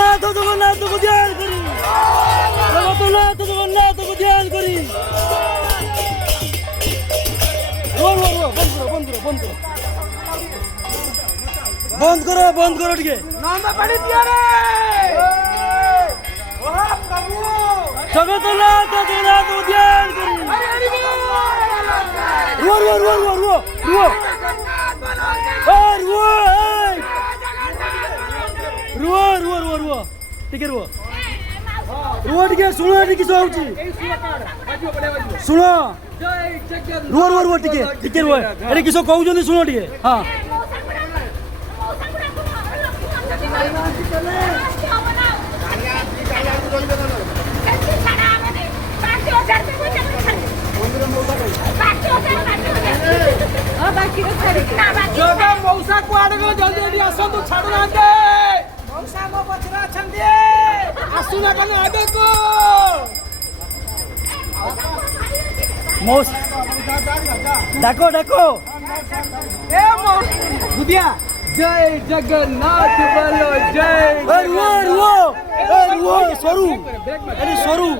ଜଗନ୍ନାଥ ଜଗନ୍ନାଥକୁ ଧ୍ୟାନ କରି ଜଗନ୍ନାଥ ଜଗନ୍ନାଥକୁ ଧ୍ୟାନ କରି ବନ୍ଦ କର ଟିକେ ଜଗନ୍ନାଥ ଜଗନ୍ନାଥକୁ ଧ୍ୟାନ କରି ରୁହ ଟିକେ ରୁହ ଟିକେ ଶୁଣ ଏଠି କିସ ହଉଛି ଶୁଣ ରୁହ ଟିକେ ରୁହ ଏଠି କିସ କହୁଛନ୍ତି ଶୁଣ ଟିକେ ହଁ मौसा कुआड़े जल्दी आसतु छाड़ू ना मौसा मो पछरे अछंती आसुना कने आबे को मौसा डाको ए बुदिया जय जगन्नाथ बोलो जय रुओ सरू